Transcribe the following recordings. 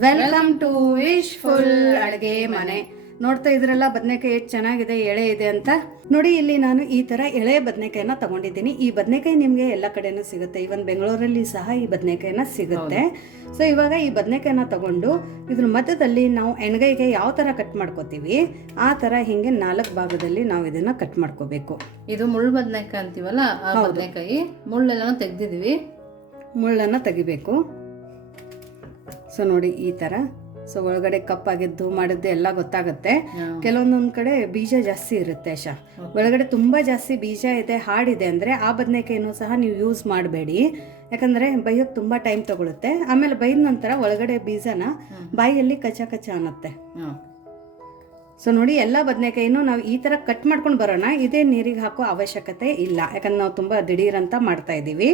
Welcome to wish full ಅಡುಗೆ ಮನೆ. ನೋಡ್ತಾ ಇದ್ರಲ್ಲ ಬದನೆಕಾಯಿ ಎಷ್ಟು ಚೆನ್ನಾಗಿದೆ ಎಳೆ ಇದೆ ಅಂತ. ನೋಡಿ ಇಲ್ಲಿ ನಾನು ಈ ತರ ಎಳೆ ಬದನೆಕಾಯಿನ ತಗೊಂಡಿದ್ದೀನಿ. ಈ ಬದನೆಕಾಯಿ ನಿಮಗೆ ಎಲ್ಲ ಕಡೆನೂ ಸಿಗುತ್ತೆ. ಇವನ್ ಬೆಂಗಳೂರಲ್ಲಿ ಸಹ ಈ ಬದನೆಕಾಯಿನ ಸಿಗುತ್ತೆ. ಸೊ ಇವಾಗ ಈ ಬದನೆಕಾಯಿನ ತಗೊಂಡು ಇದ್ರ ಮಧ್ಯದಲ್ಲಿ ನಾವು ಎಣ್ಗೈಗೆ ಯಾವ ತರ ಕಟ್ ಮಾಡ್ಕೋತೀವಿ ಆ ತರ ಹಿಂಗೆ ನಾಲ್ಕು ಭಾಗದಲ್ಲಿ ನಾವು ಇದನ್ನ ಕಟ್ ಮಾಡ್ಕೋಬೇಕು. ಇದು ಮುಳ್ಳು ಬದನೆಕಾಯಿ ಅಂತೀವಲ್ಲ ಬದನೆಕಾಯಿ. ಮುಳ್ಳೆಲ್ಲ ತೆಗ್ದಿದೀವಿ ಮುಳ್ಳನ್ನ ತೆಗಿಬೇಕು. ಸೊ ನೋಡಿ ಈ ಥರ ಸೊ ಒಳಗಡೆ ಕಪ್ಪಾಗಿದ್ದು ಮಾಡಿದ್ದು ಎಲ್ಲ ಗೊತ್ತಾಗುತ್ತೆ. ಕೆಲವೊಂದೊಂದು ಕಡೆ ಬೀಜ ಜಾಸ್ತಿ ಇರುತ್ತೆ ಶಾ. ಒಳಗಡೆ ತುಂಬ ಜಾಸ್ತಿ ಬೀಜ ಇದೆ ಹಾಡಿದೆ ಅಂದರೆ ಆ ಬದನೆಕಾಯಿನೂ ಸಹ ನೀವು ಯೂಸ್ ಮಾಡಬೇಡಿ. ಯಾಕಂದರೆ ಬೈಯೋಕ್ಕೆ ತುಂಬ ಟೈಮ್ ತಗೊಳುತ್ತೆ. ಆಮೇಲೆ ಬೈದ ನಂತರ ಒಳಗಡೆ ಬೀಜನ ಬಾಯಿಯಲ್ಲಿ ಕಚ ಕಚ ಅನ್ನತ್ತೆ. ಸೊ ನೋಡಿ ಎಲ್ಲ ಬದನೆಕಾಯಿನೂ ನಾವು ಈ ಥರ ಕಟ್ ಮಾಡ್ಕೊಂಡು ಬರೋಣ. ಇದೇ ನೀರಿಗೆ ಹಾಕೋ ಅವಶ್ಯಕತೆ ಇಲ್ಲ. ಯಾಕಂದ್ರೆ ನಾವು ತುಂಬ ದಿಢೀರಂತ ಮಾಡ್ತಾ ಇದ್ದೀವಿ.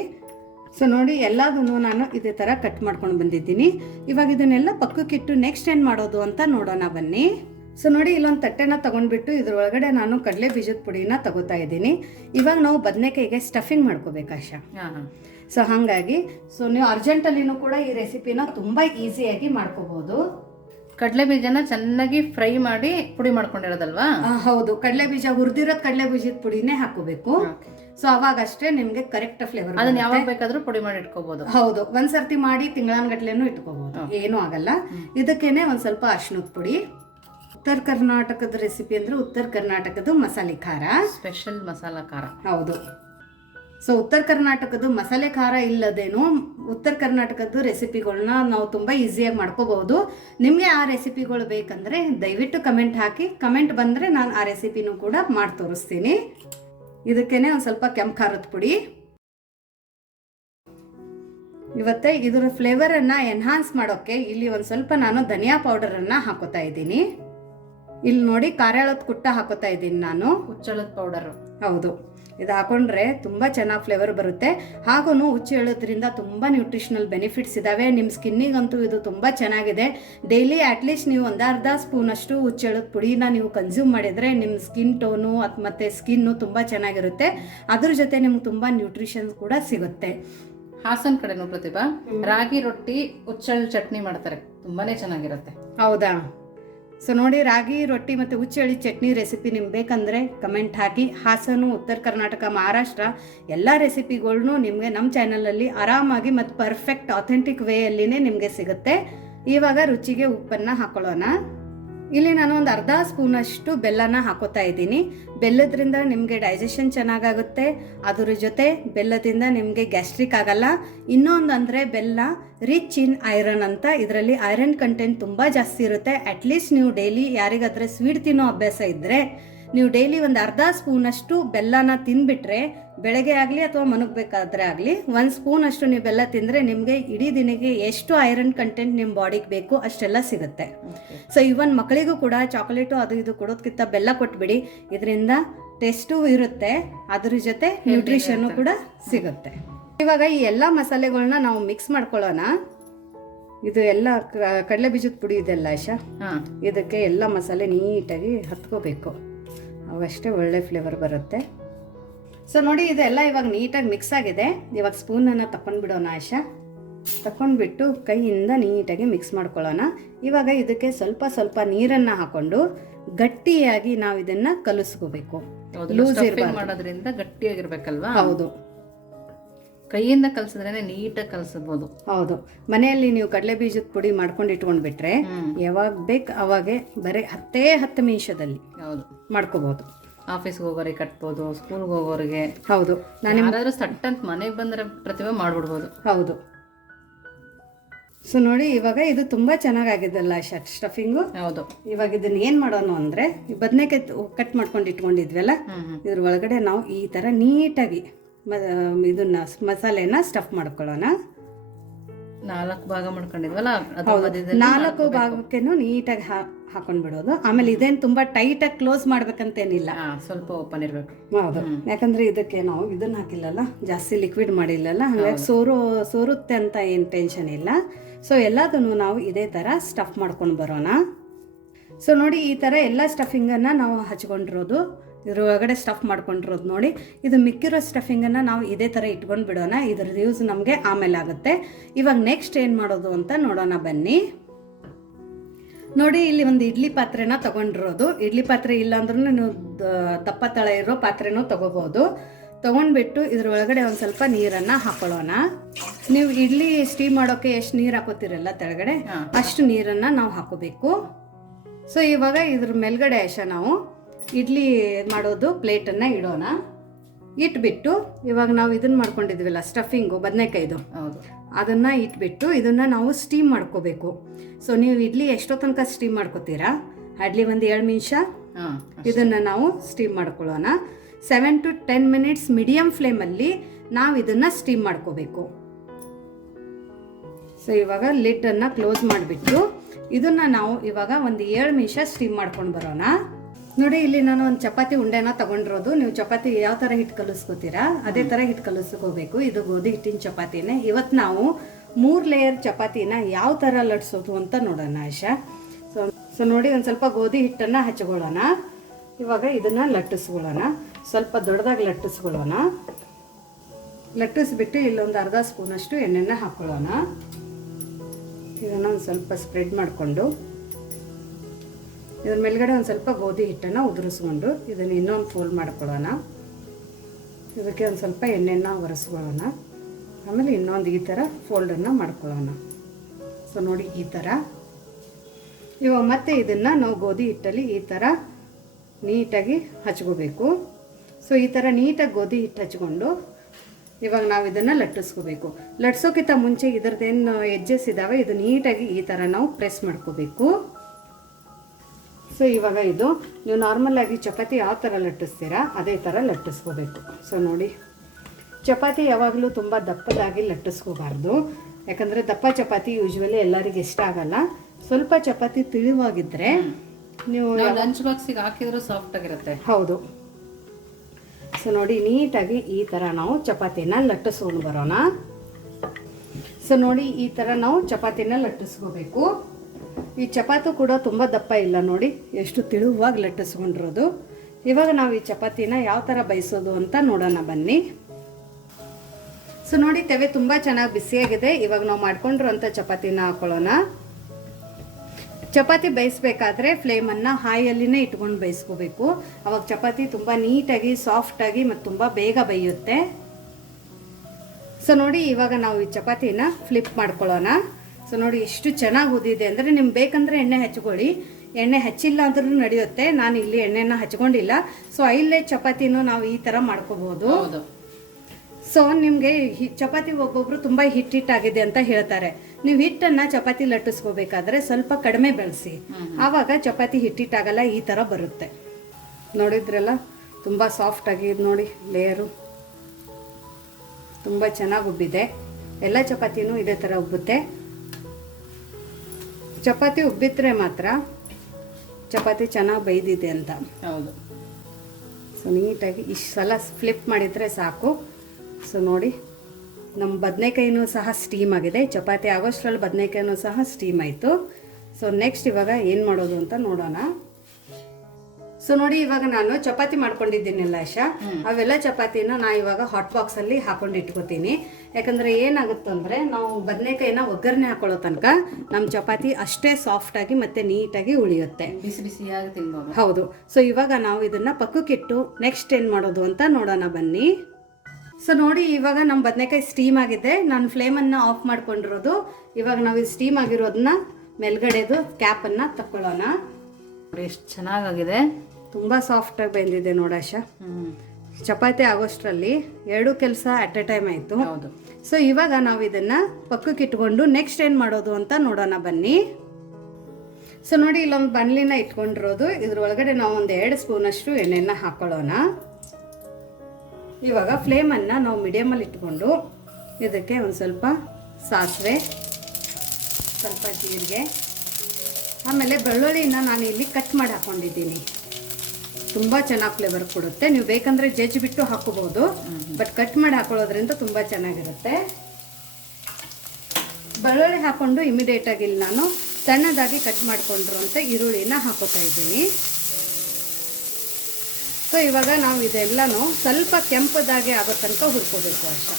ಸೊ ನೋಡಿ ಎಲ್ಲದನ್ನು ನಾನು ಇದೇ ಥರ ಕಟ್ ಮಾಡ್ಕೊಂಡು ಬಂದಿದ್ದೀನಿ. ಇವಾಗ ಇದನ್ನೆಲ್ಲ ಪಕ್ಕಕ್ಕಿಟ್ಟು ನೆಕ್ಸ್ಟ್ ಏನು ಮಾಡೋದು ಅಂತ ನೋಡೋಣ ಬನ್ನಿ. ಸೊ ನೋಡಿ ಇಲ್ಲೊಂದು ತಟ್ಟೆನ ತೊಗೊಂಡ್ಬಿಟ್ಟು ಇದ್ರೊಳಗಡೆ ನಾನು ಕಡಲೆ ಬೀಜದ ಪುಡಿನ ತಗೋತಾ ಇದ್ದೀನಿ. ಇವಾಗ ನಾವು ಬದನೆಕಾಯಿಗೆ ಸ್ಟಫಿಂಗ್ ಮಾಡ್ಕೋಬೇಕು ಆಶಾ. ಸೊ ಹಾಗಾಗಿ ಸೊ ನೀವು ಅರ್ಜೆಂಟಲ್ಲಿನೂ ಕೂಡ ಈ ರೆಸಿಪಿನ ತುಂಬ ಈಸಿಯಾಗಿ ಮಾಡ್ಕೋಬಹುದು ಕಡಲೆ ಬೀಜನ ಚೆನ್ನಾಗಿ ಫ್ರೈ ಮಾಡಿ ಪುಡಿ ಮಾಡ್ಕೊಂಡಿರೋದಲ್ವಾ? ಹೌದು. ಕಡಲೆ ಬೀಜ ಹುರಿದಿರೋದು ಕಡಲೆ ಬೀಜದ ಪುಡಿನೇ ಹಾಕೋಬೇಕು ಸೊ ಅವಾಗ ಅಷ್ಟೇ ನಿಮ್ಗೆ ಕರೆಕ್ಟ್ ಫ್ಲೇವರ್ ಅದನ್ನ ಯಾವಾಗ ಬೇಕಾದ್ರೂ ಪುಡಿ ಮಾಡಿ ಇಟ್ಕೋಬಹುದು ಹೌದು ಒಂದ್ ಸರ್ತಿ ಮಾಡಿ ತಿಂಗಳಾನ್ಗಟ್ಲೆನೂ ಇಟ್ಕೋಬಹುದು ಏನೂ ಆಗಲ್ಲ. ಇದಕ್ಕೇನೆ ಒಂದ್ ಸ್ವಲ್ಪ ಅರ್ಶಿನದ ಪುಡಿ. ಉತ್ತರ ಕರ್ನಾಟಕದ ರೆಸಿಪಿ ಅಂದ್ರೆ ಉತ್ತರ ಕರ್ನಾಟಕದ ಮಸಾಲೆ ಖಾರ. ಸ್ಪೆಷಲ್ ಮಸಾಲಾ ಖಾರ. ಹೌದು. ಸೊ ಉತ್ತರ ಕರ್ನಾಟಕದ ಮಸಾಲೆ ಖಾರ ಇಲ್ಲದೇನು ಉತ್ತರ ಕರ್ನಾಟಕದ ರೆಸಿಪಿಗಳನ್ನ ನಾವು ತುಂಬ ಈಸಿಯಾಗಿ ಮಾಡ್ಕೋಬಹುದು ನಿಮಗೆ ಆ ರೆಸಿಪಿಗಳು ಬೇಕಂದ್ರೆ ದಯವಿಟ್ಟು ಕಮೆಂಟ್ ಹಾಕಿ ಕಮೆಂಟ್ ಬಂದರೆ ನಾನು ಆ ರೆಸಿಪಿನೂ ಕೂಡ ಮಾಡಿ ತೋರಿಸ್ತೀನಿ ಇದಕ್ಕೇನೆ ಒಂದು ಸ್ವಲ್ಪ ಕೆಂಪು ಖಾರದ ಪುಡಿ. ಇವತ್ತೆ ಇದರ ಫ್ಲೇವರನ್ನು ಎನ್ಹಾನ್ಸ್ ಮಾಡೋಕ್ಕೆ ಇಲ್ಲಿ ಒಂದು ಸ್ವಲ್ಪ ನಾನು ಧನಿಯಾ ಪೌಡರನ್ನು ಹಾಕೋತಾ ಇದ್ದೀನಿ. ಇಲ್ಲಿ ನೋಡಿ ಕಾರ್ಯಾಳದ ಕುಟ್ಟ ಹಾಕೋತಾ ಇದ್ದೀನಿ ನಾನು. ಹುಚ್ಚಳದ ಪೌಡರ್ ಹೌದು. ಇದು ಹಾಕೊಂಡ್ರೆ ತುಂಬ ಚೆನ್ನಾಗಿ ಫ್ಲೇವರ್ ಬರುತ್ತೆ. ಹಾಗೂ ಹುಚ್ಚು ಹೇಳೋದ್ರಿಂದ ತುಂಬ ನ್ಯೂಟ್ರಿಷನಲ್ ಬೆನಿಫಿಟ್ಸ್ ಇದ್ದಾವೆ ನಿಮ್ಮ ಸ್ಕಿನ್ನಿಗಂತೂ ಇದು ತುಂಬ ಚೆನ್ನಾಗಿದೆ. ಡೈಲಿ ಅಟ್ಲೀಸ್ಟ್ ನೀವು ಒಂದು ಅರ್ಧ ಸ್ಪೂನಷ್ಟು ಹುಚ್ಚೆಳದ ಪುಡಿನ ನೀವು ಕನ್ಸ್ಯೂಮ್ ಮಾಡಿದರೆ ನಿಮ್ಮ ಸ್ಕಿನ್ ಟೋನು ಅತ್ ಮತ್ತು ಸ್ಕಿನ್ನು ತುಂಬ ಚೆನ್ನಾಗಿರುತ್ತೆ. ಅದ್ರ ಜೊತೆ ನಿಮ್ಗೆ ತುಂಬ ನ್ಯೂಟ್ರಿಷನ್ಸ್ ಕೂಡ ಸಿಗುತ್ತೆ. ಹಾಸನ್ ಕಡೆನೂ ಪ್ರತಿಭಾ ರಾಗಿ ರೊಟ್ಟಿ ಉಚ್ಚಳ್ ಚಟ್ನಿ ಮಾಡ್ತಾರೆ. ತುಂಬಾನೇ ಚೆನ್ನಾಗಿರುತ್ತೆ. ಹೌದಾ? ಸೊ ನೋಡಿ, ರಾಗಿ, ರೊಟ್ಟಿ ಮತ್ತು ಹುಚ್ಚಳ್ಳಿ ಚಟ್ನಿ ರೆಸಿಪಿ ನಿಮ್ಗೆ ಬೇಕಂದರೆ ಕಮೆಂಟ್ ಹಾಕಿ. ಹಾಸನು, ಉತ್ತರ ಕರ್ನಾಟಕ, ಮಹಾರಾಷ್ಟ್ರ ಎಲ್ಲ ರೆಸಿಪಿಗಳ್ನು ನಿಮಗೆ ನಮ್ಮ ಚಾನಲಲ್ಲಿ ಆರಾಮಾಗಿ ಮತ್ತು ಪರ್ಫೆಕ್ಟ್ ಅಥೆಂಟಿಕ್ ವೇಯಲ್ಲಿನೇ ನಿಮಗೆ ಸಿಗುತ್ತೆ. ಇವಾಗ ರುಚಿಗೆ ಉಪ್ಪನ್ನು ಹಾಕೊಳ್ಳೋಣ. ಇಲ್ಲಿ ನಾನು ಒಂದು ಅರ್ಧ ಸ್ಪೂನಷ್ಟು ಬೆಲ್ಲನ ಹಾಕೋತಾ ಇದ್ದೀನಿ. ಬೆಲ್ಲದ್ರಿಂದ ನಿಮಗೆ ಡೈಜೆಷನ್ ಚೆನ್ನಾಗಾಗುತ್ತೆ. ಅದರ ಜೊತೆ ಬೆಲ್ಲದಿಂದ ನಿಮಗೆ ಗ್ಯಾಸ್ಟ್ರಿಕ್ ಆಗಲ್ಲ. ಇನ್ನೊಂದು ಅಂದರೆ ಬೆಲ್ಲ ರಿಚ್ ಇನ್ ಐರನ್ ಅಂತ. ಇದರಲ್ಲಿ ಐರನ್ ಕಂಟೆಂಟ್ ತುಂಬ ಜಾಸ್ತಿ ಇರುತ್ತೆ. ಅಟ್ಲೀಸ್ಟ್ ನೀವು ಡೈಲಿ ಯಾರಿಗಾದ್ರೆ ಸ್ವೀಟ್ ತಿನ್ನೋ ಅಭ್ಯಾಸ ಇದ್ದರೆ ನೀವು ಡೈಲಿ ಒಂದು ಅರ್ಧ ಸ್ಪೂನಷ್ಟು ಬೆಲ್ಲನ ತಿಂದ್ಬಿಟ್ರೆ ಬೆಳಗ್ಗೆ ಆಗಲಿ ಅಥವಾ ಮನಗಬೇಕಾದ್ರೆ ಆಗಲಿ ಒಂದು ಸ್ಪೂನಷ್ಟು ನೀವು ಬೆಲ್ಲ ತಿಂದರೆ ನಿಮಗೆ ಇಡೀ ದಿನಕ್ಕೆ ಎಷ್ಟು ಐರನ್ ಕಂಟೆಂಟ್ ನಿಮ್ಮ ಬಾಡಿಗೆ ಬೇಕು ಅಷ್ಟೆಲ್ಲ ಸಿಗುತ್ತೆ. ಸೊ ಇವನ್ ಮಕ್ಕಳಿಗೂ ಕೂಡ ಚಾಕೊಲೇಟು ಅದು ಇದು ಕೊಡೋದಕ್ಕಿಂತ ಬೆಲ್ಲ ಕೊಟ್ಬಿಡಿ. ಇದರಿಂದ ಟೇಸ್ಟು ಇರುತ್ತೆ ಅದ್ರ ಜೊತೆ ನ್ಯೂಟ್ರಿಷನ್ನು ಕೂಡ ಸಿಗುತ್ತೆ. ಇವಾಗ ಈ ಎಲ್ಲ ಮಸಾಲೆಗಳನ್ನ ನಾವು ಮಿಕ್ಸ್ ಮಾಡ್ಕೊಳ್ಳೋಣ. ಇದು ಎಲ್ಲ ಕಡಲೆ ಬೀಜದ ಪುಡಿ ಇದೆಲ್ಲ ಆಶಾ? ಹಾ. ಇದಕ್ಕೆ ಎಲ್ಲ ಮಸಾಲೆ ನೀಟಾಗಿ ಹತ್ಕೋಬೇಕು. ಅವಷ್ಟೇ ಒಳ್ಳೆ ಫ್ಲೇವರ್ ಬರುತ್ತೆ. ಸೊ ನೋಡಿ ಇದೆಲ್ಲ ಇವಾಗ ನೀಟಾಗಿ ಮಿಕ್ಸ್ ಆಗಿದೆ. ಇವಾಗ ಸ್ಪೂನನ್ನು ತಗೊಂಡ್ಬಿಡೋಣ ಆಶಾ ತಕೊಂಡ್ಬಿಟ್ಟು ಕೈಯಿಂದ ನೀಟಾಗಿ ಮಿಕ್ಸ್ ಮಾಡ್ಕೊಳ್ಳೋಣ. ಇವಾಗ ಇದಕ್ಕೆ ಸ್ವಲ್ಪ ಸ್ವಲ್ಪ ನೀರನ್ನು ಹಾಕೊಂಡು ಗಟ್ಟಿಯಾಗಿ ನಾವು ಇದನ್ನ ಕಲಿಸ್ಕೋಬೇಕು. ಲೂಸ್. ಮಾಡೋದ್ರಿಂದ ಗಟ್ಟಿಯಾಗಿರ್ಬೇಕಲ್ವಾ? ಹೌದು. ಕೈಯಿಂದ ಕಲಸಿದ್ರೆ ನೀಟಾಗಿ ಕಲಸಬಹುದು ಹೌದು. ಮನೆಯಲ್ಲಿ ನೀವು ಕಡಲೆ ಬೀಜದ ಪುಡಿ ಮಾಡ್ಕೊಂಡು ಇಟ್ಕೊಂಡ್ಬಿಟ್ರೆ ಯಾವಾಗ ಬೇಕು ಅವಾಗೆ ಬರೀ ಹತ್ತೇ ಹತ್ತು ನಿಮಿಷದಲ್ಲಿ ಹೌದು. ಮಾಡ್ಕೋಬಹುದು ಆಫೀಸ್ಗೆ ಹೋಗೋರಿಗೆ ಕಟ್ಬೋದು ಸ್ಕೂಲ್ಗೆ ಹೋಗೋರಿಗೆ. ಹೌದು. ನಾನು ಯಾರಾದರೂ ಸಟ್ ಅಂತ ಮನೆಗೆ ಬಂದರೆ ಪ್ರತಿಭೆ ಮಾಡಿಬಿಡ್ಬೋದು. ಹೌದು. ಸೊ ನೋಡಿ ಇವಾಗ ಇದು ತುಂಬ ಚೆನ್ನಾಗಾಗಿದೆಲ್ಲ ಶಟ್ ಸ್ಟಫಿಂಗು. ಹೌದು. ಇವಾಗ ಇದನ್ನ ಏನು ಮಾಡೋಣ ಅಂದರೆ ಬದನೆಕಾಯಿ ಕಟ್ ಮಾಡ್ಕೊಂಡು ಇಟ್ಕೊಂಡಿದ್ವಲ್ಲ ಇದ್ರ ಒಳಗಡೆ ನಾವು ಈ ಥರ ನೀಟಾಗಿ ಇದನ್ನ ಮಸಾಲೆನ ಸ್ಟಫ್ ಮಾಡ್ಕೊಳ್ಳೋಣ. ನಾಲ್ಕು ಭಾಗ ಮಾಡ್ಕೊಂಡಿದ್ವಲ್ಲ ನಾಲ್ಕು ಭಾಗಕ್ಕೇನು ನೀಟಾಗಿ ಹಾ ಹಾಕೊಂಡು ಬಿಡೋದು ಆಮೇಲೆ ಇದೇನು ಟೈಟ್ ಟೈಟಾಗಿ ಕ್ಲೋಸ್ ಮಾಡ್ಬೇಕಂತೇನಿಲ್ಲ. ಸ್ವಲ್ಪ ಓಪನ್ ಇರ್ಬೇಕು. ಹೌದು. ಯಾಕಂದ್ರೆ ಇದಕ್ಕೆ ನಾವು ಇದನ್ನ ಹಾಕಿಲ್ಲಲ್ಲ ಜಾಸ್ತಿ ಲಿಕ್ವಿಡ್ ಮಾಡಿಲ್ಲಲ್ಲ ಹಂಗಾಗಿ ಸೋರು ಸೋರುತ್ತೆ ಅಂತ ಏನು ಟೆನ್ಷನ್ ಇಲ್ಲ. ಸೊ ಎಲ್ಲದನ್ನು ನಾವು ಇದೇ ತರ ಸ್ಟಫ್ ಮಾಡ್ಕೊಂಡು ಬರೋಣ. ಸೊ ನೋಡಿ ಈ ಥರ ಎಲ್ಲ ಸ್ಟಫಿಂಗನ್ನು ನಾವು ಹಚ್ಕೊಂಡಿರೋದು. ಇದ್ರ ಒಳಗಡೆ ಸ್ಟಫ್ ಮಾಡ್ಕೊಂಡಿರೋದು ನೋಡಿ. ಇದು ಮಿಕ್ಕಿರೋ ಸ್ಟಫಿಂಗನ್ನು ನಾವು ಇದೇ ಥರ ಇಟ್ಕೊಂಡು ಬಿಡೋಣ. ಇದರ ಯೂಸ್ ನಮಗೆ ಆಮೇಲೆ ಆಗುತ್ತೆ. ಇವಾಗ ನೆಕ್ಸ್ಟ್ ಏನು ಮಾಡೋದು ಅಂತ ನೋಡೋಣ ಬನ್ನಿ. ನೋಡಿ ಇಲ್ಲಿ ಒಂದು ಇಡ್ಲಿ ಪಾತ್ರೆನ ತಗೊಂಡಿರೋದು. ಇಡ್ಲಿ ಪಾತ್ರೆ ಇಲ್ಲ ಅಂದ್ರೂ ನೀವು ದಪ್ಪ ತಳ ಇರೋ ಪಾತ್ರೆನೂ ತಗೋಬೋದು. ತಗೊಂಡ್ಬಿಟ್ಟು ಇದ್ರ ಒಳಗಡೆ ಒಂದು ಸ್ವಲ್ಪ ನೀರನ್ನು ಹಾಕೊಳ್ಳೋಣ. ನೀವು ಇಡ್ಲಿ ಸ್ಟೀಮ್ ಮಾಡೋಕ್ಕೆ ಎಷ್ಟು ನೀರು ಹಾಕೋತಿರಲ್ಲ ತೆಳಗಡೆ? ಅಷ್ಟು ನೀರನ್ನು ನಾವು ಹಾಕೋಬೇಕು. ಸೊ ಇವಾಗ ಇದ್ರ ಮೇಲ್ಗಡೆ ಅಶ ನಾವು. ಇಡ್ಲಿ ಮಾಡೋದು ಪ್ಲೇಟನ್ನು ಇಡೋಣ. ಇಟ್ಬಿಟ್ಟು ಇವಾಗ ನಾವು ಇದನ್ನ ಮಾಡ್ಕೊಂಡಿದ್ವಲ್ಲ ಸ್ಟಫಿಂಗು ಬದನೆಕಾಯ್ದು. ಹೌದು. ಅದನ್ನು ಇಟ್ಬಿಟ್ಟು ಇದನ್ನು ನಾವು ಸ್ಟೀಮ್ ಮಾಡ್ಕೋಬೇಕು. ಸೊ ನೀವು ಇಡ್ಲಿ ಎಷ್ಟೋ ತನಕ ಸ್ಟೀಮ್ ಮಾಡ್ಕೋತೀರಾ? ಅಡ್ಲಿ ಒಂದು ಏಳು ನಿಮಿಷ. ಇದನ್ನು ನಾವು ಸ್ಟೀಮ್ ಮಾಡ್ಕೊಳ್ಳೋಣ. Seven to ten minutes medium ಫ್ಲೇಮಲ್ಲಿ ನಾವು ಇದನ್ನು ಸ್ಟೀಮ್ ಮಾಡ್ಕೋಬೇಕು. ಸೊ ಇವಾಗ ಲಿಟ್ಟನ್ನು ಕ್ಲೋಸ್ ಮಾಡಿಬಿಟ್ಟು ಇದನ್ನು ನಾವು ಇವಾಗ ಒಂದು ಏಳು ನಿಮಿಷ ಸ್ಟೀಮ್ ಮಾಡ್ಕೊಂಡು ಬರೋಣ. ನೋಡಿ, ಇಲ್ಲಿ ನಾನು ಒಂದು ಚಪಾತಿ ಉಂಡೆನ ತಗೊಂಡಿರೋದು. ನೀವು ಚಪಾತಿ ಯಾವ ಥರ ಹಿಟ್ಟು ಕಲಿಸ್ಕೋತೀರಾ, ಅದೇ ಥರ ಹಿಟ್ಟು ಕಲಿಸ್ಕೋಬೇಕು. ಇದು ಗೋಧಿ ಹಿಟ್ಟಿನ ಚಪಾತಿನೇ. ಇವತ್ತು ನಾವು ಮೂರು ಲೇಯರ್ ಚಪಾತಿನ ಯಾವ ಥರ ಲಟ್ಸೋದು ಅಂತ ನೋಡೋಣ, ಆಶಾ. ಸೊ ಸೊ ನೋಡಿ, ಒಂದು ಸ್ವಲ್ಪ ಗೋಧಿ ಹಿಟ್ಟನ್ನು ಹಚ್ಕೊಳ್ಳೋಣ. ಇವಾಗ ಇದನ್ನು ಲಟ್ಟಿಸ್ಕೊಳ್ಳೋಣ. ಸ್ವಲ್ಪ ದೊಡ್ಡದಾಗಿ ಲಟ್ಟಿಸ್ಕೊಳ್ಳೋಣ. ಲಟ್ಟಿಸ್ಬಿಟ್ಟು ಇಲ್ಲೊಂದು ಅರ್ಧ ಸ್ಪೂನಷ್ಟು ಎಣ್ಣೆನ ಹಾಕ್ಕೊಳ್ಳೋಣ ಇದನ್ನು ಒಂದು ಸ್ವಲ್ಪ ಸ್ಪ್ರೆಡ್ ಮಾಡಿಕೊಂಡು. ಇದ್ರ ಮೇಲ್ಗಡೆ ಒಂದು ಸ್ವಲ್ಪ ಗೋಧಿ ಹಿಟ್ಟನ್ನು ಉದುರಿಸ್ಕೊಂಡು ಇದನ್ನು ಇನ್ನೊಂದು ಫೋಲ್ಡ್ ಮಾಡ್ಕೊಳ್ಳೋಣ. ಇದಕ್ಕೆ ಒಂದು ಸ್ವಲ್ಪ ಎಣ್ಣೆನ ಒರೆಸ್ಕೊಳ್ಳೋಣ. ಆಮೇಲೆ ಇನ್ನೊಂದು ಈ ಥರ ಫೋಲ್ಡನ್ನು ಮಾಡ್ಕೊಳ್ಳೋಣ. ಸೊ ನೋಡಿ ಈ ಥರ ಇವಾಗ ಮತ್ತೆ ಇದನ್ನು ನಾವು ಗೋಧಿ ಹಿಟ್ಟಲ್ಲಿ ಈ ಥರ ನೀಟಾಗಿ ಹಚ್ಕೋಬೇಕು. ಸೊ ಈ ಥರ ನೀಟಾಗಿ ಗೋಧಿ ಹಿಟ್ಟು ಹಚ್ಕೊಂಡು ಇವಾಗ ನಾವು ಇದನ್ನು ಲಟ್ಟಿಸ್ಕೋಬೇಕು. ಲಟ್ಸೋಕ್ಕಿಂತ ಮುಂಚೆ ಇದರದ್ದೇನು ಎಜ್ಜಸ್ ಇದ್ದಾವೆ ಇದು ನೀಟಾಗಿ ಈ ಥರ ನಾವು ಪ್ರೆಸ್ ಮಾಡ್ಕೋಬೇಕು. ಸೊ ಇವಾಗ ಇದು ನೀವು ನಾರ್ಮಲಾಗಿ ಚಪಾತಿ ಯಾವ ಥರ ಲಟ್ಟಿಸ್ತೀರಾ ಅದೇ ಥರ ಲಟ್ಟಿಸ್ಕೋಬೇಕು. ಸೊ ನೋಡಿ. ಚಪಾತಿ ಯಾವಾಗಲೂ ತುಂಬ ದಪ್ಪದಾಗಿ ಲಟ್ಟಿಸ್ಕೋಬಾರ್ದು. ಯಾಕಂದರೆ ದಪ್ಪ ಚಪಾತಿ ಯೂಶ್ವಲಿ ಎಲ್ಲರಿಗೆ ಇಷ್ಟ ಆಗಲ್ಲ. ಸ್ವಲ್ಪ ಚಪಾತಿ ತಿಳಿವಾಗಿದ್ದರೆ ನೀವು ನಾವು ಲಂಚ್ ಬಾಕ್ಸಿಗೆ ಹಾಕಿದ್ರೂ ಸಾಫ್ಟ್ ಆಗಿರುತ್ತೆ. ಹೌದು. ಸೊ ನೋಡಿ ನೀಟಾಗಿ ಈ ಥರ ನಾವು ಚಪಾತಿನ ಲಟ್ಟಿಸ್ಕೊಂಡು ಬರೋಣ. ಸೊ ನೋಡಿ ಈ ಥರ ನಾವು ಚಪಾತಿನ ಲಟ್ಟಿಸ್ಕೋಬೇಕು. ಈ ಚಪಾತಿ ಕೂಡ ತುಂಬ ದಪ್ಪ ಇಲ್ಲ ನೋಡಿ. ಎಷ್ಟು ತಿಳುವಾಗಿ ಲಟ್ಟಿಸ್ಕೊಂಡಿರೋದು. ಇವಾಗ ನಾವು ಈ ಚಪಾತಿನ ಯಾವ ಥರ ಬಯಸೋದು ಅಂತ ನೋಡೋಣ ಬನ್ನಿ. ಸೊ ನೋಡಿ ತೆವೆ ತುಂಬ ಚೆನ್ನಾಗಿ ಬಿಸಿಯಾಗಿದೆ. ಇವಾಗ ನಾವು ಮಾಡ್ಕೊಂಡಿರೋಂಥ ಚಪಾತಿನ ಹಾಕೊಳ್ಳೋಣ. ಚಪಾತಿ ಬೇಯಿಸ್ಬೇಕಾದ್ರೆ ಫ್ಲೇಮನ್ನು ಹಾಯಲ್ಲಿನೇ ಇಟ್ಕೊಂಡು ಬೇಯಿಸ್ಕೋಬೇಕು. ಅವಾಗ ಚಪಾತಿ ತುಂಬ ನೀಟಾಗಿ ಸಾಫ್ಟಾಗಿ ಮತ್ತು ತುಂಬ ಬೇಗ ಬೇಯುತ್ತೆ ಸೊ ನೋಡಿ ಇವಾಗ ನಾವು ಈ ಚಪಾತಿನ ಫ್ಲಿಪ್ ಮಾಡ್ಕೊಳ್ಳೋಣ. ಸೊ ನೋಡಿ ಎಷ್ಟು ಚೆನ್ನಾಗಿ ಉದ್ದಿದೆ. ಅಂದರೆ ನಿಮ್ಗೆ ಬೇಕಂದ್ರೆ ಎಣ್ಣೆ ಹಚ್ಕೊಳ್ಳಿ. ಎಣ್ಣೆ ಹಚ್ಚಿಲ್ಲ ಅಂದ್ರೂ ನಡೆಯುತ್ತೆ. ನಾನು ಇಲ್ಲಿ ಎಣ್ಣೆನ ಹಚ್ಕೊಂಡಿಲ್ಲ. ಸೊ ಇಲ್ಲೇ ಚಪಾತಿನೂ ನಾವು ಈ ಥರ ಮಾಡ್ಕೋಬೋದು. ಹೌದು. ಸೊ ನಿಮಗೆ ಚಪಾತಿ ಒಬ್ಬೊಬ್ರು ತುಂಬ ಹಿಟ್ಟಿಟ್ಟಾಗಿದೆ ಅಂತ ಹೇಳ್ತಾರೆ. ನೀವು ಹಿಟ್ಟನ್ನು ಚಪಾತಿ ಲಟ್ಟಿಸ್ಕೋಬೇಕಾದ್ರೆ ಸ್ವಲ್ಪ ಕಡಿಮೆ ಬೆಳೆಸಿ. ಆವಾಗ ಚಪಾತಿ ಹಿಟ್ಟಿಟ್ಟಾಗಲ್ಲ ಈ ಥರ ಬರುತ್ತೆ. ನೋಡಿದ್ರಲ್ಲ? ತುಂಬ ಸಾಫ್ಟ್ ಆಗಿದೆ ನೋಡಿ ಲೇಯರು ತುಂಬ ಚೆನ್ನಾಗಿ ಉಬ್ಬಿದೆ. ಎಲ್ಲ ಚಪಾತಿನೂ ಇದೇ ಥರ ಉಬ್ಬುತ್ತೆ. ಚಪಾತಿ ಉಬ್ಬಿದ್ರೆ ಮಾತ್ರ ಚಪಾತಿ ಚೆನ್ನಾಗಿ ಬೈದಿದೆ ಅಂತ. ಹೌದು. ಸೊ ನೀಟಾಗಿ ಇಷ್ಟು ಸಲ ಫ್ಲಿಪ್ ಮಾಡಿದರೆ ಸಾಕು. ಸೊ ನೋಡಿ ನಮ್ಮ ಬದನೆಕಾಯಿನೂ ಸಹ ಸ್ಟೀಮ್ ಆಗಿದೆ. ಚಪಾತಿ ಆಗೋಷ್ಟರಲ್ಲಿ ಬದನೆಕಾಯಿನೂ ಸಹ ಸ್ಟೀಮ್ ಆಯಿತು. ಸೊ ನೆಕ್ಸ್ಟ್ ಇವಾಗ ಏನು ಮಾಡೋದು ಅಂತ ನೋಡೋಣ. ಸೊ ನೋಡಿ ಇವಾಗ ನಾನು ಚಪಾತಿ ಮಾಡ್ಕೊಂಡಿದ್ದೀನಿಲ್ಲ ಆಶಾ. ಅವೆಲ್ಲ ಚಪಾತಿನ ನಾ ಇವಾಗ ಹಾಟ್ ಬಾಕ್ಸಲ್ಲಿ ಹಾಕೊಂಡು ಇಟ್ಕೋತೀನಿ. ಏನಾಗುತ್ತೆ ಅಂದ್ರೆ ನಾವು ಬದನೆಕಾಯಿನ ಒಗ್ಗರಣೆ ಹಾಕೊಳ್ಳೋ ತನಕ ನಮ್ಮ ಚಪಾತಿ ಅಷ್ಟೇ ಸಾಫ್ಟ್ ಆಗಿ ಮತ್ತೆ ನೀಟಾಗಿ ಉಳಿಯುತ್ತೆ. ಬಿಸಿ ಬಿಸಿಯಾಗಿ ತಿನ್ಬೋದು. ಹೌದು. ಸೊ ಇವಾಗ ನಾವು ಇದನ್ನ ಪಕ್ಕಕ್ಕಿಟ್ಟು ನೆಕ್ಸ್ಟ್ ಏನು ಮಾಡೋದು ಅಂತ ನೋಡೋಣ ಬನ್ನಿ. ಸೊ ನೋಡಿ ಇವಾಗ ನಮ್ಮ ಬದನೆಕಾಯಿ ಸ್ಟೀಮ್ ಆಗಿದೆ. ನಾನು ಫ್ಲೇಮನ್ನು ಆಫ್ ಮಾಡ್ಕೊಂಡಿರೋದು. ಇವಾಗ ನಾವು ಇದು ಸ್ಟೀಮ್ ಆಗಿರೋದನ್ನ ಮೇಲ್ಗಡೆದು ಕ್ಯಾಪನ್ನು ತಕ್ಕೊಳ್ಳೋಣ. ಎಷ್ಟು ಚೆನ್ನಾಗಾಗಿದೆ. ತುಂಬ ಸಾಫ್ಟಾಗಿ ಬೆಂದಿದೆ ನೋಡಾಶ ಚಪಾತಿ ಆಗೋಷ್ಟರಲ್ಲಿ ಎರಡು ಕೆಲಸ ಅಟ್ ಎ ಟೈಮ್ ಆಯಿತು. ಹೌದು. ಸೊ ಇವಾಗ ನಾವು ಇದನ್ನ ಪಕ್ಕಕ್ಕೆ ಇಟ್ಕೊಂಡು ನೆಕ್ಸ್ಟ್ ಏನು ಮಾಡೋದು ಅಂತ ನೋಡೋಣ ಬನ್ನಿ. ಸೊ ನೋಡಿ ಇಲ್ಲೊಂದು ಬನ್ಲಿನ ಇಟ್ಕೊಂಡಿರೋದು. ಇದ್ರ ಒಳಗಡೆ ನಾವು ಒಂದು ಎರಡು ಸ್ಪೂನಷ್ಟು ಎಣ್ಣೆನ ಹಾಕೊಳ್ಳೋಣ. ಇವಾಗ ಫ್ಲೇಮನ್ನು ನಾವು ಮೀಡಿಯಮಲ್ಲಿ ಇಟ್ಕೊಂಡು ಇದಕ್ಕೆ ಒಂದು ಸ್ವಲ್ಪ ಸಾಸಿವೆ ಸ್ವಲ್ಪ ಜೀರಿಗೆ ಆಮೇಲೆ ಬೆಳ್ಳುಳ್ಳಿನ ನಾನು ಇಲ್ಲಿ ಕಟ್ ಮಾಡಿ ಹಾಕೊಂಡಿದ್ದೀನಿ. ತುಂಬ ಚೆನ್ನಾಗಿ ಫ್ಲೇವರ್ ಕೊಡುತ್ತೆ. ನೀವು ಬೇಕಂದರೆ ಜಜ್ಜಿಬಿಟ್ಟು ಹಾಕೋಬಹುದು. ಬಟ್ ಕಟ್ ಮಾಡಿ ಹಾಕೊಳ್ಳೋದ್ರಿಂದ ತುಂಬ ಚೆನ್ನಾಗಿರುತ್ತೆ. ಬೆಳ್ಳುಳ್ಳಿ ಹಾಕೊಂಡು ಇಮಿಡಿಯೇಟಾಗಿ ಇಲ್ಲಿ ನಾನು ಸಣ್ಣದಾಗಿ ಕಟ್ ಮಾಡಿಕೊಂಡಿರುವಂಥ ಈರುಳ್ಳಿನ ಹಾಕೋತಾ ಇದ್ದೀನಿ. ಸೊ ಇವಾಗ ನಾವು ಇದೆಲ್ಲನೂ ಸ್ವಲ್ಪ ಕೆಂಪದಾಗಿ ಆಗೋ ತನಕ ಹುರ್ಕೋಬೇಕು ಅಷ್ಟ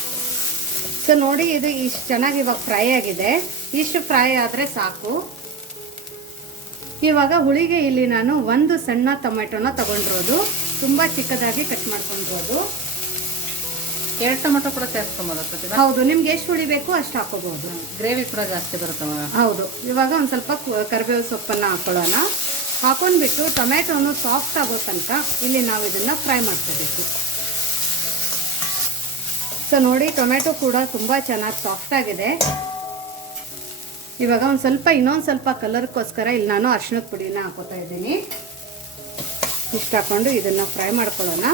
ಸೊ ನೋಡಿ ಇದು ಇಷ್ಟು ಚೆನ್ನಾಗಿ ಇವಾಗ ಫ್ರೈ ಆಗಿದೆ. ಇಷ್ಟು ಫ್ರೈ ಆದರೆ ಸಾಕು. ಇವಾಗ ಹುಳಿಗೆ ಇಲ್ಲಿ ನಾನು ಒಂದು ಸಣ್ಣ ಟೊಮೆಟೊನ ತಗೊಂಡಿರೋದು. ತುಂಬ ಚಿಕ್ಕದಾಗಿ ಕಟ್ ಮಾಡ್ಕೊಂಡಿರೋದು. ಎರಡು ಟೊಮೆಟೊ ಕೂಡ ಸೇರಿಸ್ಕೊಂಬೋದು ಹೌದು ನಿಮ್ಗೆ ಎಷ್ಟು ಹುಳಿ ಬೇಕು ಅಷ್ಟು ಹಾಕೋಬಹುದು. ಗ್ರೇವಿ ಕೂಡ ಜಾಸ್ತಿ ಬರುತ್ತೆ? ಹೌದು ಇವಾಗ ಒಂದು ಸ್ವಲ್ಪ ಕರಿಬೇವು ಸೊಪ್ಪನ್ನು ಹಾಕೊಳ್ಳೋಣ. ಹಾಕೊಂಡ್ಬಿಟ್ಟು ಟೊಮೆಟೊನು ಸಾಫ್ಟ್ ಆಗೋ ತನಕ ಇಲ್ಲಿ ನಾವು ಇದನ್ನು ಫ್ರೈ ಮಾಡ್ಕೋಬೇಕು. ಸೊ ನೋಡಿ ಟೊಮೆಟೊ ಕೂಡ ತುಂಬ ಚೆನ್ನಾಗಿ ಸಾಫ್ಟ್ ಆಗಿದೆ. ಇವಾಗ ಒಂದು ಸ್ವಲ್ಪ ಇನ್ನೊಂದು ಸ್ವಲ್ಪ ಕಲರ್ಗೋಸ್ಕರ ಇಲ್ಲಿ ನಾನು ಅರ್ಶಿನದ ಪುಡಿನ ಹಾಕೋತಾ ಇದ್ದೀನಿ. ಇಷ್ಟು ಹಾಕ್ಕೊಂಡು ಇದನ್ನು ಫ್ರೈ ಮಾಡ್ಕೊಳ್ಳೋಣ.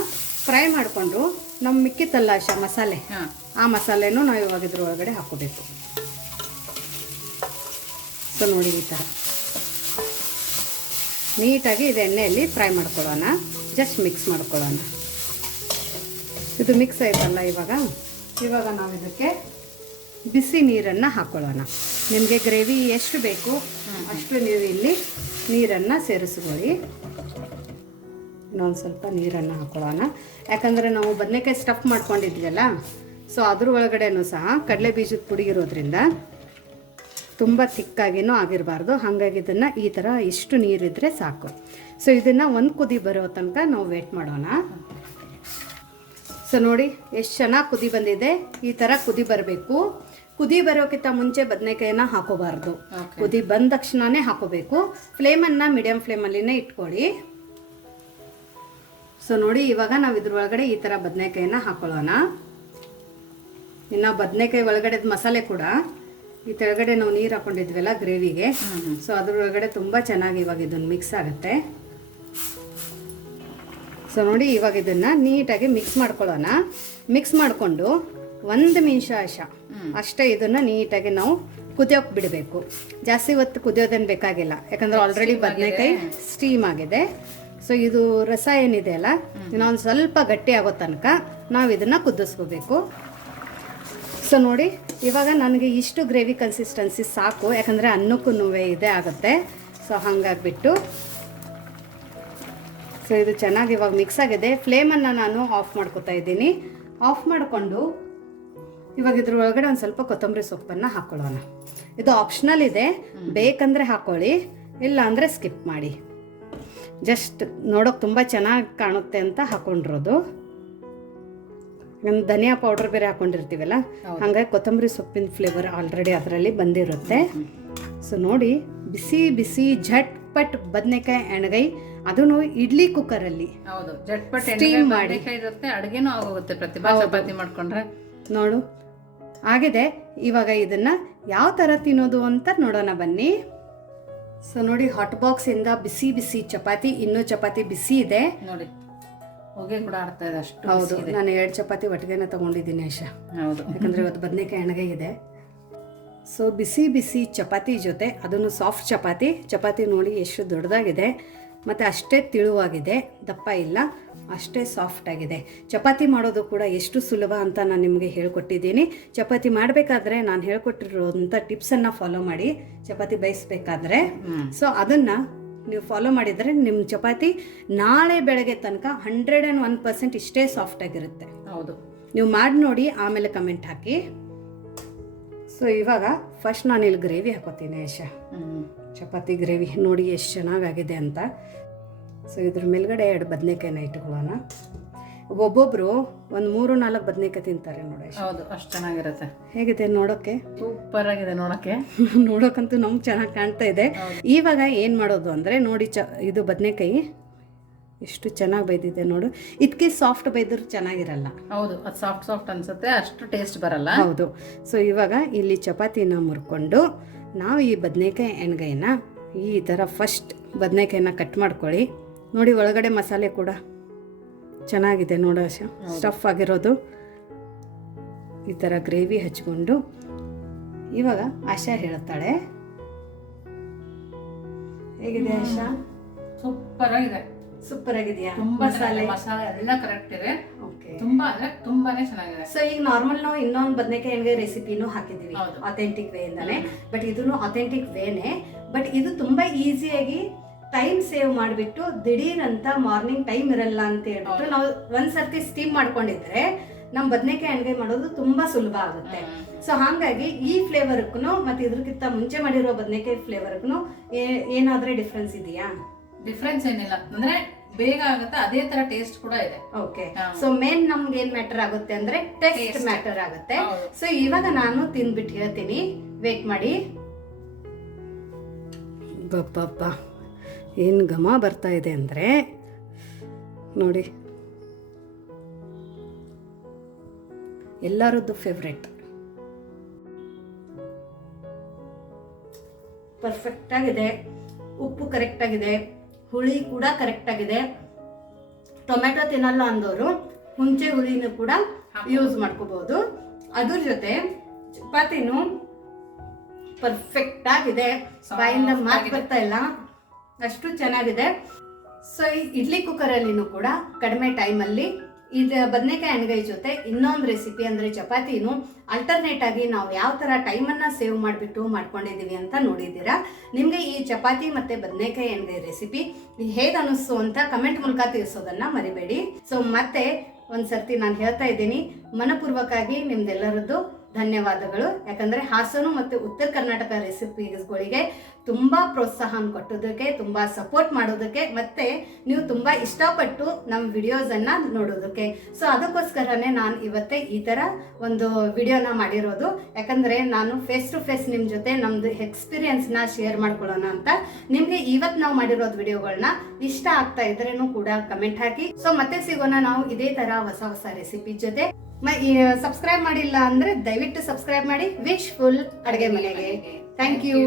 ಫ್ರೈ ಮಾಡಿಕೊಂಡು ನಮ್ಮ ಮಿಕ್ಕಿತ್ತಲ್ಲ ಶ ಮಸಾಲೆ ಆ ಮಸಾಲೆನೂ ನಾವು ಇವಾಗ ಇದ್ರ ಒಳಗಡೆ ಹಾಕೋಬೇಕು. ಸೊ ನೋಡಿ ಈ ಥರ ನೀಟಾಗಿ ಇದು ಎಣ್ಣೆಯಲ್ಲಿ ಫ್ರೈ ಮಾಡ್ಕೊಳ್ಳೋಣ. ಜಸ್ಟ್ ಮಿಕ್ಸ್ ಮಾಡ್ಕೊಳ್ಳೋಣ. ಇದು ಮಿಕ್ಸ್ ಆಯ್ತಲ್ಲ ಇವಾಗ? ಇವಾಗ ನಾವು ಇದಕ್ಕೆ ಬಿಸಿ ನೀರನ್ನು ಹಾಕ್ಕೊಳ್ಳೋಣ ನಿಮಗೆ ಗ್ರೇವಿ ಎಷ್ಟು ಬೇಕು ಅಷ್ಟು ನೀವು ಇಲ್ಲಿ ನೀರನ್ನು ಸೇರಿಸ್ಕೊಳ್ಳಿ. ಇನ್ನೊಂದು ಸ್ವಲ್ಪ ನೀರನ್ನು ಹಾಕೊಳ್ಳೋಣ. ಯಾಕಂದರೆ ನಾವು ಬದನೆಕಾಯಿ ಸ್ಟಫ್ ಮಾಡ್ಕೊಂಡಿದ್ವಲ್ಲ ಸೊ ಅದ್ರ ಒಳಗಡೆನೂ ಸಹ ಕಡಲೆ ಬೀಜದ ಪುಡಿ ಇರೋದ್ರಿಂದ ತುಂಬ ತಿಕ್ಕಾಗಿನೂ ಆಗಿರಬಾರ್ದು. ಹಾಗಾಗಿ ಇದನ್ನು ಈ ಥರ ಇಷ್ಟು ನೀರಿದ್ರೆ ಸಾಕು. ಸೊ ಇದನ್ನು ಒಂದು ಕುದಿ ಬರೋ ತನಕ ನಾವು ವೇಟ್ ಮಾಡೋಣ. ಸೊ ನೋಡಿ, ಎಷ್ಟು ಚೆನ್ನಾಗಿ ಕುದಿ ಬಂದಿದೆ. ಈ ಥರ ಕುದಿ ಬರಬೇಕು. ಕುದಿ ಬರೋಕ್ಕಿಂತ ಮುಂಚೆ ಬದನೆಕಾಯಿನ ಹಾಕೋಬಾರ್ದು. ಕುದಿ ಬಂದ ತಕ್ಷಣನೇ ಹಾಕೋಬೇಕು. ಫ್ಲೇಮನ್ನು ಮೀಡಿಯಮ್ ಫ್ಲೇಮಲ್ಲಿನೇ ಇಟ್ಕೊಳ್ಳಿ. ಸೊ ನೋಡಿ ಇವಾಗ ನಾವು ಇದ್ರೊಳಗಡೆ ಈ ಥರ ಬದನೆಕಾಯಿನ ಹಾಕೊಳ್ಳೋಣ. ಇನ್ನು ಬದನೆಕಾಯಿ ಒಳಗಡೆ ಮಸಾಲೆ ಕೂಡ ಈ ತೆಳಗಡೆ ನಾವು ನೀರು ಹಾಕೊಂಡಿದ್ವಲ್ಲ ಗ್ರೇವಿಗೆ ಸೊ ಅದ್ರೊಳಗಡೆ ತುಂಬ ಚೆನ್ನಾಗಿ ಇವಾಗ ಇದನ್ನು ಮಿಕ್ಸ್ ಆಗುತ್ತೆ. ಸೊ ನೋಡಿ ಇವಾಗ ಇದನ್ನು ನೀಟಾಗಿ ಮಿಕ್ಸ್ ಮಾಡ್ಕೊಳ್ಳೋಣ. ಮಿಕ್ಸ್ ಮಾಡಿಕೊಂಡು ಒಂದು ನಿಮಿಷ ಅಶ ಅಷ್ಟೇ ಇದನ್ನು ನೀಟಾಗಿ ನಾವು ಕುದಿಯೋಕೆ ಬಿಡಬೇಕು. ಜಾಸ್ತಿ ಹೊತ್ತು ಕುದಿಯೋದೇನು ಬೇಕಾಗಿಲ್ಲ. ಯಾಕಂದ್ರೆ ಆಲ್ರೆಡಿ ಬದನೆಕಾಯಿ ಸ್ಟೀಮ್ ಆಗಿದೆ. ಸೊ ಇದು ರಸ ಏನಿದೆ ಅಲ್ಲ ಇನ್ನೊಂದು ಸ್ವಲ್ಪ ಗಟ್ಟಿ ಆಗೋ ತನಕ ನಾವು ಇದನ್ನು ಕುದಿಸ್ಕೋಬೇಕು. ಸೊ ನೋಡಿ ಇವಾಗ ನನಗೆ ಇಷ್ಟು ಗ್ರೇವಿ ಕನ್ಸಿಸ್ಟೆನ್ಸಿ ಸಾಕು. ಯಾಕಂದರೆ ಅನ್ನಕ್ಕೂ ನೋವೇ ಇದೆ ಆಗುತ್ತೆ. ಸೊ ಹಾಗಾಗಿಬಿಟ್ಟು ಸೊ ಇದು ಚೆನ್ನಾಗಿ ಇವಾಗ ಮಿಕ್ಸ್ ಆಗಿದೆ. ಫ್ಲೇಮನ್ನು ನಾನು ಆಫ್ ಮಾಡ್ಕೊತಾ ಇದ್ದೀನಿ. ಆಫ್ ಮಾಡಿಕೊಂಡು ಇವಾಗ ಇದ್ರ ಒಳಗಡೆ ಒಂದು ಸ್ವಲ್ಪ ಕೊತ್ತಂಬರಿ ಸೊಪ್ಪನ್ನು ಹಾಕೊಳ್ಳೋಣ. ಇದು ಆಪ್ಷನಲ್ ಇದೆ. ಬೇಕಂದರೆ ಹಾಕೊಳ್ಳಿ ಇಲ್ಲ ಅಂದರೆ ಸ್ಕಿಪ್ ಮಾಡಿ. ಜಸ್ಟ್ ನೋಡೋಕೆ ತುಂಬ ಚೆನ್ನಾಗಿ ಕಾಣುತ್ತೆ ಅಂತ ಹಾಕೊಂಡಿರೋದು. ನಮ್ಮ ಧನಿಯಾ ಪೌಡರ್ ಬೇರೆ ಹಾಕೊಂಡಿರ್ತೀವಲ್ಲ ಹಾಗಾಗಿ ಕೊತ್ತಂಬರಿ ಸೊಪ್ಪಿನ ಫ್ಲೇವರ್ ಆಲ್ರೆಡಿ ಅದರಲ್ಲಿ ಬಂದಿರುತ್ತೆ. ಸೊ ನೋಡಿ ಬಿಸಿ ಬಿಸಿ ಝಟ್ಪಟ್ ಬದನೆಕಾಯಿ ಎಣ್ಗಾಯಿ ಅದನ್ನು ಇಡ್ಲಿ ಕುಕ್ಕರಲ್ಲಿ ಹೌದು ಜಟ್ಪಟ್ ಮಾಡಿ. ಮಾಡಿ ಇರುತ್ತೆ ಅಡುಗೆನೂ ಆಗೋಗುತ್ತೆ ಪ್ರತಿಭಾ ಚಪಾತಿ ಮಾಡ್ಕೊಂಡ್ರೆ. ನೋಡು ಆಗಿದೆ ಇವಾಗ ಇದನ್ನು ಯಾವ ಥರ ತಿನ್ನೋದು ಅಂತ ನೋಡೋಣ ಬನ್ನಿ. ಸೊ ನೋಡಿ ಹಾಟ್ ಬಾಕ್ಸಿಂದ ಬಿಸಿ ಬಿಸಿ ಚಪಾತಿ ಇನ್ನೂ ಚಪಾತಿ ಬಿಸಿ ಇದೆ. ನೋಡಿ ಹೊಗೆ ಕೂಡ ಆಡ್ತಾ ಇದೆ ಅಷ್ಟು ಹೌದು ನಾನು ಎರಡು ಚಪಾತಿ ಒಟ್ಟಿಗೆನ ತಗೊಂಡಿದ್ದೀನಿ ಆಶಾ ಹೌದು. ಯಾಕಂದರೆ ಇವತ್ತು ಬದನೆಕಾಯಿ ಎಣ್ಣೆ ಇದೆ. ಸೊ ಬಿಸಿ ಬಿಸಿ ಚಪಾತಿ ಜೊತೆ ಅದನ್ನು ಸಾಫ್ಟ್ ಚಪಾತಿ ಚಪಾತಿ ನೋಡಿ ಎಷ್ಟು ದೊಡ್ಡದಾಗಿದೆ. ಮತ್ತು ಅಷ್ಟೇ ತಿಳುವಾಗಿದೆ ದಪ್ಪ ಇಲ್ಲ ಅಷ್ಟೇ ಸಾಫ್ಟ್ ಆಗಿದೆ. ಚಪಾತಿ ಮಾಡೋದು ಕೂಡ ಎಷ್ಟು ಸುಲಭ ಅಂತ ನಾನು ನಿಮಗೆ ಹೇಳ್ಕೊಟ್ಟಿದ್ದೀನಿ. ಚಪಾತಿ ಮಾಡಬೇಕಾದ್ರೆ ನಾನು ಹೇಳ್ಕೊಟ್ಟಿರೋಂಥ ಟಿಪ್ಸನ್ನು ಫಾಲೋ ಮಾಡಿ ಚಪಾತಿ ಬೇಯಿಸ್ಬೇಕಾದ್ರೆ ಸೊ ಅದನ್ನು ನೀವು ಫಾಲೋ ಮಾಡಿದರೆ ನಿಮ್ಮ ಚಪಾತಿ ನಾಳೆ ಬೆಳಗ್ಗೆ ತನಕ ಹಂಡ್ರೆಡ್ ಆ್ಯಂಡ್ ಒನ್ ಪರ್ಸೆಂಟ್ ಇಷ್ಟೇ ಸಾಫ್ಟ್ ಆಗಿರುತ್ತೆ. ಹೌದು. ನೀವು ಮಾಡಿ ನೋಡಿ ಆಮೇಲೆ ಕಮೆಂಟ್ ಹಾಕಿ. ಸೊ ಇವಾಗ ಫಸ್ಟ್ ನಾನು ಇಲ್ಲಿ ಗ್ರೇವಿ ಹಾಕೋತೀನಿ ಯಶ ಚಪಾತಿ ಗ್ರೇವಿ ನೋಡಿ ಎಷ್ಟು ಚೆನ್ನಾಗಾಗಿದೆ ಅಂತ. ಸೊ ಇದ್ರ ಮೇಲ್ಗಡೆ ಎರಡು ಬದನೆಕಾಯಿನ ಇಟ್ಕೊಳ್ಳೋಣ. ಒಬ್ಬೊಬ್ಬರು ಒಂದು ಮೂರು ನಾಲ್ಕು ಬದನೆಕಾಯಿ ತಿಂತಾರೆ ನೋಡಿ ಹೌದು ಅಷ್ಟು ಚೆನ್ನಾಗಿರುತ್ತೆ. ಹೇಗಿದೆ ನೋಡೋಕ್ಕೆ ಸೂಪರ್ ಆಗಿದೆ ನೋಡಕ್ಕೆ ನೋಡೋಕ್ಕಂತೂ ನಮ್ಗೆ ಚೆನ್ನಾಗಿ ಕಾಣ್ತಾ ಇದೆ. ಇವಾಗ ಏನು ಮಾಡೋದು ಅಂದರೆ ನೋಡಿ ಚ ಇದು ಬದನೆಕಾಯಿ. ಎಷ್ಟು ಚೆನ್ನಾಗಿ ಬೈದಿದೆ ನೋಡು. ಇದಕ್ಕೆ ಸಾಫ್ಟ್ ಬೈದ್ರು ಚೆನ್ನಾಗಿರಲ್ಲ. ಹೌದು ಅದು ಸಾಫ್ಟ್ ಸಾಫ್ಟ್ ಅನ್ಸುತ್ತೆ ಅಷ್ಟು ಟೇಸ್ಟ್ ಬರಲ್ಲ. ಹೌದು. ಸೊ ಇವಾಗ ಇಲ್ಲಿ ಚಪಾತಿನ ಮುರ್ಕೊಂಡು ನಾವು ಈ ಬದನೆಕಾಯಿ ಎಣ್ಗಾಯಿನ ಈ ಥರ ಫಸ್ಟ್ ಬದನೆಕಾಯಿನ ಕಟ್ ಮಾಡ್ಕೊಳ್ಳಿ. ನೋಡಿ ಒಳಗಡೆ ಮಸಾಲೆ ಕೂಡ ಚೆನ್ನಾಗಿದೆ ನೋಡೋ ಸ್ಟಫ್ ಆಗಿರೋದು. ಈ ಥರ ಗ್ರೇವಿ ಹಚ್ಕೊಂಡು ಇವಾಗ ಆಶಾ ಹೇಳ್ತಾಳೆ. ಹೇಗಿದೆ ಆಶಾ? ಸೂಪರ್ ಆಗಿದೆ ಸೂಪರ್ ಆಗಿದೆಯಾ? ತುಂಬಾ ಮಸಾಲೆ. ಮಸಾಲೆ ಎಲ್ಲ ಕರೆಕ್ಟ್ ಇದೆ. ಓಕೆ ತುಂಬಾ ಅಂದ್ರೆ ತುಂಬಾನೇ ಚೆನ್ನಾಗಿದೆ. ಸೊ ಈಗ ನಾರ್ಮಲ್ ನಾವು ಇನ್ನೊಂದು ಬದನೆಕಾಯಿ ಎಣ್ಗಾಯಿ ರೆಸಿಪಿನೂ ಹಾಕಿದ್ದೀವಿ. ಅಥೆಂಟಿಕ್ ವೇ ಇಂದಾನೆ. ಬಟ್ ಇದನ್ನು ಅಥೆಂಟಿಕ್ ವೇನೆ ಬಟ್ ಇದು ತುಂಬಾ ಈಸಿಯಾಗಿ ಟೈಮ್ ಸೇವ್ ಮಾಡಿಬಿಟ್ಟು ದಿಢೀರ್ ಅಂತ ಮಾರ್ನಿಂಗ್ ಟೈಮ್ ಇರಲ್ಲ ಅಂತ ಹೇಳ್ಬಿಟ್ಟು ನಾವು ಒಂದ್ಸರ್ತಿ ಸ್ಟೀಮ್ ಮಾಡ್ಕೊಂಡಿದ್ರೆ ನಮ್ಮ ಬದನೆಕಾಯಿ ಅಡುಗೆ ಮಾಡೋದು ತುಂಬಾ ಸುಲಭ ಆಗುತ್ತೆ. ಸೊ ಹಾಗಾಗಿ ಈ ಫ್ಲೇವರ್ಗೂ ಮತ್ತೆ ಇದ್ರಕ್ಕಿಂತ ಮುಂಚೆ ಮಾಡಿರೋ ಬದನೆಕಾಯಿ ಫ್ಲೇವರ್ಗೂ ಏನಾದ್ರೆ ಡಿಫ್ರೆನ್ಸ್ ಇದೆಯಾ? ಡಿಫ್ರೆನ್ಸ್ ಏನಿಲ್ಲ. ಅಂದ್ರೆ ಬೇಗ ಆಗುತ್ತೆ ಅದೇ ತರ ಟೇಸ್ಟ್ ಕೂಡ ಇದೆ. ಓಕೆ. ಸೊ ಮೇನ್ ನಮ್ಗೆ ಏನ್ ಮ್ಯಾಟರ್ ಆಗುತ್ತೆ ಅಂದ್ರೆ ಟೇಸ್ಟ್ ಮ್ಯಾಟರ್ ಆಗುತ್ತೆ. ಸೊ ಇವಾಗ ನಾನು ತಿಂದ್ಬಿಟ್ಟು ಹೇಳ್ತೀನಿ. ವೇಟ್ ಮಾಡಿ. ಬಬ್ಬಬ್ಬ ಏನು ಘಮ ಬರ್ತಾ ಇದೆ ಅಂದರೆ ನೋಡಿ. ಎಲ್ಲರದ್ದು ಫೇವ್ರೆಟ್ ಪರ್ಫೆಕ್ಟ್ ಆಗಿದೆ. ಉಪ್ಪು ಕರೆಕ್ಟ್ ಆಗಿದೆ. ಹುಳಿ ಕೂಡ ಕರೆಕ್ಟ್ ಆಗಿದೆ. ಟೊಮೆಟೊ ತಿನ್ನಲ್ಲ ಅಂದವರು ಹುಂಚೆ ಹುಳಿನೂ ಕೂಡ ಯೂಸ್ ಮಾಡ್ಕೋಬಹುದು ಅದ್ರ ಜೊತೆ ಚಪಾತಿನೂ ಪರ್ಫೆಕ್ಟ್ ಆಗಿದೆ. ಬಾಯಿಂದ ಮಾತು ಬರ್ತಾ ಇಲ್ಲ. ಅಷ್ಟು ಚೆನ್ನಾಗಿದೆ. ಸೊ ಈ ಇಡ್ಲಿ ಕುಕ್ಕರಲ್ಲಿನೂ ಕೂಡ ಕಡಿಮೆ ಟೈಮಲ್ಲಿ ಇದು ಬದನೆಕಾಯಿ ಎಣ್ಗಾಯಿ ಜೊತೆ ಇನ್ನೊಂದು ರೆಸಿಪಿ ಅಂದರೆ ಚಪಾತಿನೂ ಅಲ್ಟರ್ನೇಟ್ ಆಗಿ ನಾವು ಯಾವ ಥರ ಟೈಮನ್ನು ಸೇವ್ ಮಾಡಿಬಿಟ್ಟು ಮಾಡ್ಕೊಂಡಿದ್ದೀವಿ ಅಂತ ನೋಡಿದ್ದೀರಾ. ನಿಮಗೆ ಈ ಚಪಾತಿ ಮತ್ತು ಬದನೆಕಾಯಿ ಎಣ್ಗಾಯಿ ರೆಸಿಪಿ ಹೇಗೆ ಅನ್ನಿಸ್ತು ಅಂತ ಕಮೆಂಟ್ ಮೂಲಕ ತಿಳಿಸೋದನ್ನ ಮರಿಬೇಡಿ. ಸೊ ಮತ್ತೆ ಒಂದು ಸರ್ತಿ ನಾನು ಹೇಳ್ತಾ ಇದ್ದೀನಿ, ಮನಪೂರ್ವಕವಾಗಿ ನಿಮ್ದೆಲ್ಲರದ್ದು ಧನ್ಯವಾದಗಳು. ಯಾಕಂದ್ರೆ ಹಾಸನ ಮತ್ತು ಉತ್ತರ ಕರ್ನಾಟಕ ರೆಸಿಪೀಸ್ಗಳಿಗೆ ತುಂಬಾ ಪ್ರೋತ್ಸಾಹ ಕೊಟ್ಟೋದಕ್ಕೆ, ತುಂಬಾ ಸಪೋರ್ಟ್ ಮಾಡೋದಕ್ಕೆ, ಮತ್ತೆ ನೀವು ತುಂಬಾ ಇಷ್ಟಪಟ್ಟು ನಮ್ಮ ವಿಡಿಯೋಸ್ ಅನ್ನ ನೋಡೋದಕ್ಕೆ. ಸೊ, ಅದಕ್ಕೋಸ್ಕರನೇ ನಾನು ಇವತ್ತೇ ಈ ತರ ಒಂದು ವಿಡಿಯೋನ ಮಾಡಿರೋದು. ಯಾಕಂದ್ರೆ ನಾನು ಫೇಸ್ ಟು ಫೇಸ್ ನಿಮ್ಮ ಜೊತೆ ನಮ್ದು ಎಕ್ಸ್ಪೀರಿಯನ್ಸ್ನ ಶೇರ್ ಮಾಡ್ಕೊಳ್ಳೋಣ ಅಂತ. ನಿಮ್ಗೆ ಇವತ್ತು ನಾವು ಮಾಡಿರೋದು ವಿಡಿಯೋಗಳನ್ನ ಇಷ್ಟ ಆಗ್ತಾ ಇದ್ರೇನು ಕೂಡ ಕಮೆಂಟ್ ಹಾಕಿ. ಸೊ ಮತ್ತೆ ಸಿಗೋಣ ನಾವು ಇದೇ ತರ ಹೊಸ ಹೊಸ ರೆಸಿಪಿ ಜೊತೆ. ಸಬ್ಸ್ಕ್ರೈಬ್ ಮಾಡಿಲ್ಲ ಅಂದ್ರೆ ದಯವಿಟ್ಟು ಸಬ್ಸ್ಕ್ರೈಬ್ ಮಾಡಿ. ವಿಶ್ ಫುಲ್ ಅಡುಗೆ ಮನೆಗೆ. Thank you